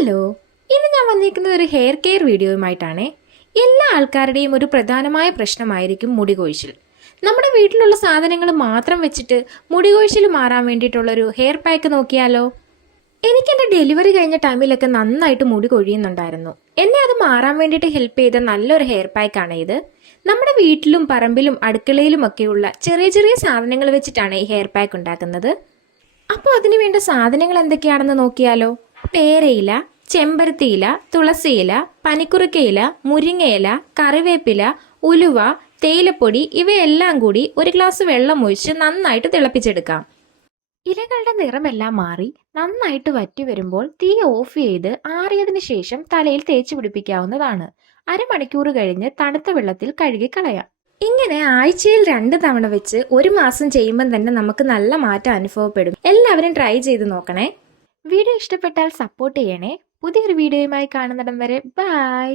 Hello ഇന്ന് ഞാൻ വന്നിരിക്കുന്നത് ഒരു ഹെയർ കെയർ വീഡിയോയുമായിട്ടാണ് എല്ലാ ആൾക്കാരുടെയും ഒരു പ്രധാനമായ പ്രശ്നമായിരിക്കും മുടി കൊഴിച്ചിൽ നമ്മുടെ വീട്ടിലുള്ള സാധനങ്ങൾ മാത്രം വെച്ചിട്ട് മുടി കൊഴിച്ചിൽ മാറാൻ വേണ്ടിയിട്ടുള്ളൊരു ഹെയർ പാക്ക് നോക്കിയാലോ? എനിക്കെന്റെ ഡെലിവറി കഴിഞ്ഞ ടൈമിലൊക്കെ നന്നായിട്ട് മുടി കൊഴിയുന്നുണ്ടായിരുന്നു. എന്നെ അത് മാറാൻ വേണ്ടിയിട്ട് ഹെൽപ്പ് ചെയ്ത നല്ലൊരു ഹെയർ പാക്കാണ് ഇത്. നമ്മുടെ വീട്ടിലും പറമ്പിലും അടുക്കളയിലും ഒക്കെയുള്ള ചെറിയ ചെറിയ സാധനങ്ങൾ വെച്ചിട്ടാണ് ഈ ഹെയർ പാക്ക് ഉണ്ടാക്കുന്നത്. അപ്പോൾ അതിന് വേണ്ട സാധനങ്ങൾ എന്തൊക്കെയാണെന്ന് നോക്കിയാലോ? പേരയില ചെമ്പരത്തിയില തുളസിയില പനിക്കുറുക്കയില മുരിങ്ങയില കറിവേപ്പില ഉലുവ തേയിലപ്പൊടി ഇവയെല്ലാം കൂടി ഒരു ഗ്ലാസ് വെള്ളം ഒഴിച്ച് നന്നായിട്ട് തിളപ്പിച്ചെടുക്കാം. ഇലകളുടെ നിറമെല്ലാം മാറി നന്നായിട്ട് വറ്റി വരുമ്പോൾ തീ ഓഫ് ചെയ്ത് ആറിയതിന് ശേഷം തലയിൽ തേച്ച് പിടിപ്പിക്കാവുന്നതാണ്. അരമണിക്കൂർ കഴിഞ്ഞ് തണുത്ത വെള്ളത്തിൽ കഴുകി കളയാം. ഇങ്ങനെ ആഴ്ചയിൽ രണ്ട് തവണ വെച്ച് ഒരു മാസം ചെയ്യുമ്പോൾ തന്നെ നമുക്ക് നല്ല മാറ്റം അനുഭവപ്പെടും. എല്ലാവരും ട്രൈ ചെയ്ത് നോക്കണേ. വീഡിയോ ഇഷ്ടപ്പെട്ടാൽ സപ്പോർട്ട് ചെയ്യണേ. പുതിയൊരു വീഡിയോയുമായി കാണുന്നിടം വരെ ബൈ.